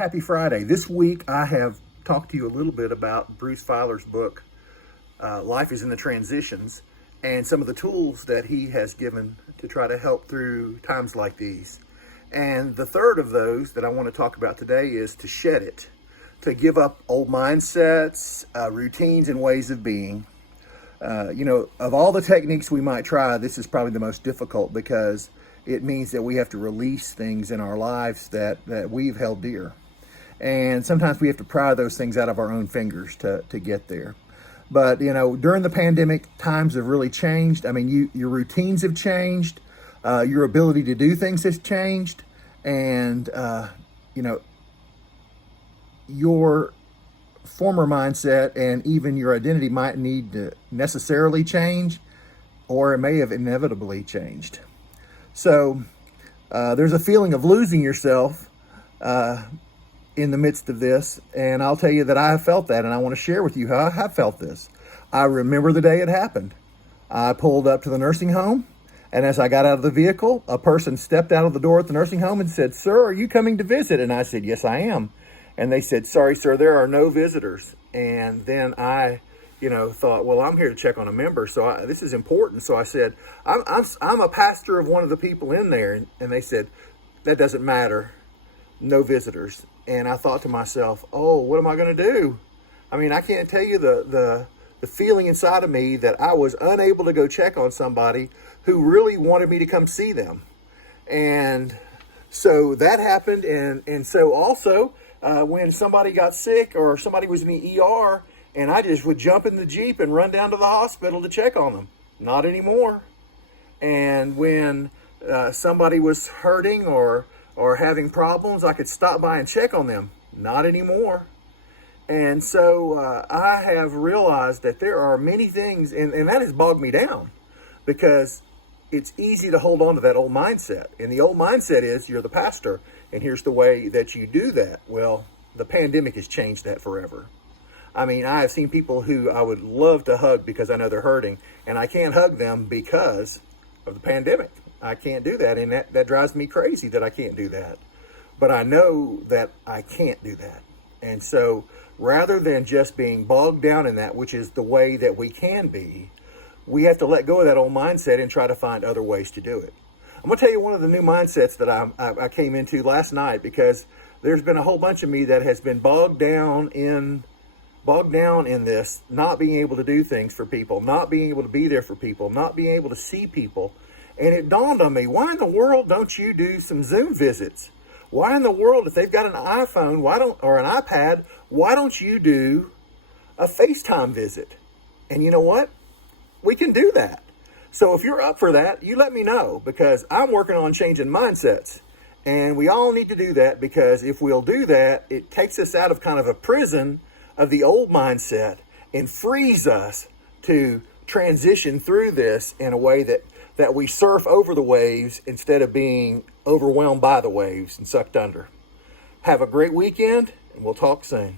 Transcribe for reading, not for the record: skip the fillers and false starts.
Happy Friday. This week I have talked to you a little bit about Bruce Feiler's book, Life is in the Transitions, and some of the tools that he has given to try to help through times like these. And the third of those that I want to talk about today is to shed it, to give up old mindsets, routines, and ways of being. Of all the techniques we might try, this is probably the most difficult because it means that we have to release things in our lives that we've held dear. And sometimes we have to pry those things out of our own fingers to get there. But, during the pandemic, times have really changed. I mean, your routines have changed. Your ability to do things has changed. And, your former mindset and even your identity might need to necessarily change, or it may have inevitably changed. So there's a feeling of losing yourself in the midst of this. And I'll tell you that I have felt that, and I want to share with you how I have felt this. I remember the day it happened. I pulled up to the nursing home, and as I got out of the vehicle, a person stepped out of the door at the nursing home and said, "Sir, are you coming to visit?" And I said, "Yes, I am." And they said, "Sorry, sir, there are no visitors." And then I thought, well, I'm here to check on a member, so this is important. So I said, I'm a pastor of one of the people in there. And they said, "That doesn't matter, no visitors." And I thought to myself, oh, what am I going to do? I mean, I can't tell you the feeling inside of me that I was unable to go check on somebody who really wanted me to come see them. And so that happened. And so also when somebody got sick or somebody was in the ER, and I just would jump in the Jeep and run down to the hospital to check on them. Not anymore. And when somebody was hurting or having problems, I could stop by and check on them. Not anymore. And so I have realized that there are many things, and that has bogged me down because it's easy to hold on to that old mindset. And the old mindset is you're the pastor, and here's the way that you do that. Well, the pandemic has changed that forever. I mean, I have seen people who I would love to hug because I know they're hurting, and I can't hug them because of the pandemic. I can't do that, and that drives me crazy that I can't do that. But I know that I can't do that. And so rather than just being bogged down in that, which is the way that we can be, we have to let go of that old mindset and try to find other ways to do it. I'm going to tell you one of the new mindsets that I came into last night, because there's been a whole bunch of me that has been bogged down in this, not being able to do things for people, not being able to be there for people, not being able to see people. And it dawned on me, why in the world don't you do some Zoom visits? Why in the world, if they've got an iPhone, or an iPad, why don't you do a FaceTime visit? And you know what? We can do that. So if you're up for that, you let me know, because I'm working on changing mindsets. And we all need to do that, because if we'll do that, it takes us out of kind of a prison of the old mindset and frees us to transition through this in a way that we surf over the waves instead of being overwhelmed by the waves and sucked under. Have a great weekend, and we'll talk soon.